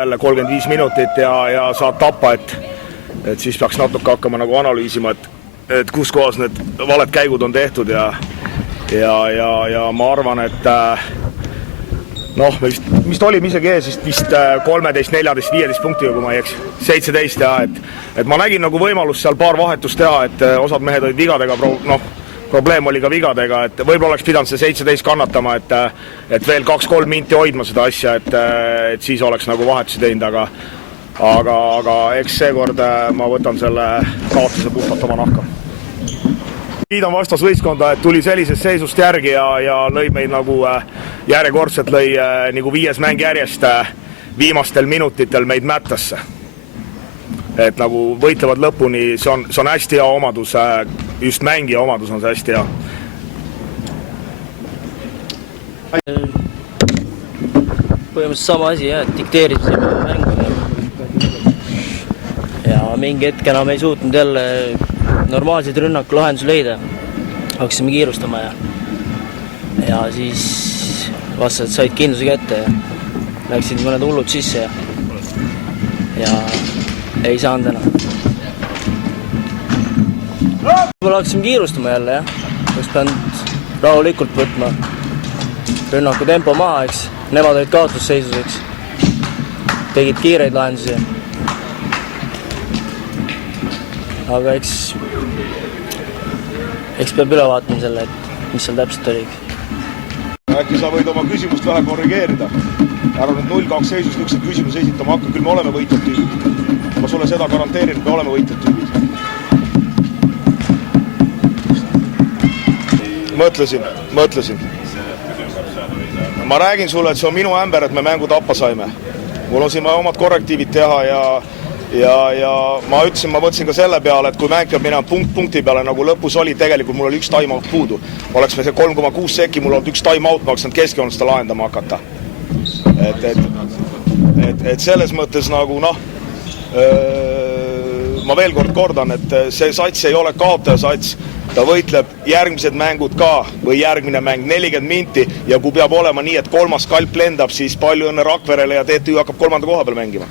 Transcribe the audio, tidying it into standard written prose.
jälle 35 minutit ja saad tappa, et siis peaks natuke hakkama nagu analüüsima, et kus kohas need valed käigud on tehtud ja ma arvan, et noh, mis olime isegi ees vist 13, 14, 15 punktiga, kui ma ei eks, 17 ja et ma nägin nagu võimalust seal paar vahetust teha, et osad mehed olid vigadega, probleem oli ka vigadega, et võib-olla oleks pidanud see 17 kannatama, et veel 2-3 minti hoidma seda asja, et siis oleks nagu vahetusi teinud, aga eks seekord ma võtan selle kaotuse puhtalt oma nahka. Kiidan vastasvõistkonda, et tuli sellisest seisust järgi ja lõi meid nagu järjekordselt lõi nagu 5 mäng järjest viimastel minutitel meid mättasse. Et nagu võitlevad lõpuni, see on hästi hea omadus, just mängija omadus on see hästi hea. Põhimõtteliselt sama asi, et dikteerisime mängu ja mingi hetk enam ei suutnud jälle normaalseid rünnaku lahendusi leida. Hakkasime kiirustama ja siis vastased said kindluse kätte ja läksid mõned hullud sisse ja ei saanud enam. Võib-olla hakkasime kiirustama jälle, oleks pidanud rahulikult võtma rünnaku tempo maha, eks. Nemad olid kaotusseisus, tegid kiireid lahendusi. Aga eks peab üle vaatama selle, et mis seal täpselt oli. Äkki sa võid oma küsimust vähe korrigeerida. Ära nüüd 0-2 seisust ükse küsimus esitama hakka, küll me oleme võitjad tüübid. Ma sulle seda garanteerin, et me oleme võitjad tüübid. Mõtlesin. Ma räägin sulle, et see on minu ämber, et me mängu tappa saime. Mul on siin vaja omad korrektiivid teha ja ma ütlesin, ma mõtlesin ka selle peale, et kui mäng peab minema punkti peale, nagu lõpus oli, tegelikult mul oli 1 time-out puudu. Oleks me see 3,6 sekki, mul olnud 1 time-out, ma oleks nad keskjoonest lahendama hakata. Et selles mõttes nagu ma veel kord kordan, et see sats ei ole kaotaja sats, ta võitleb järgmised mängud ka või järgmine mäng 40 minti ja kui peab olema nii, et 3. kalp lendab, siis palju õnne Rakverele ja TTÜ hakkab 3. koha peal mängima.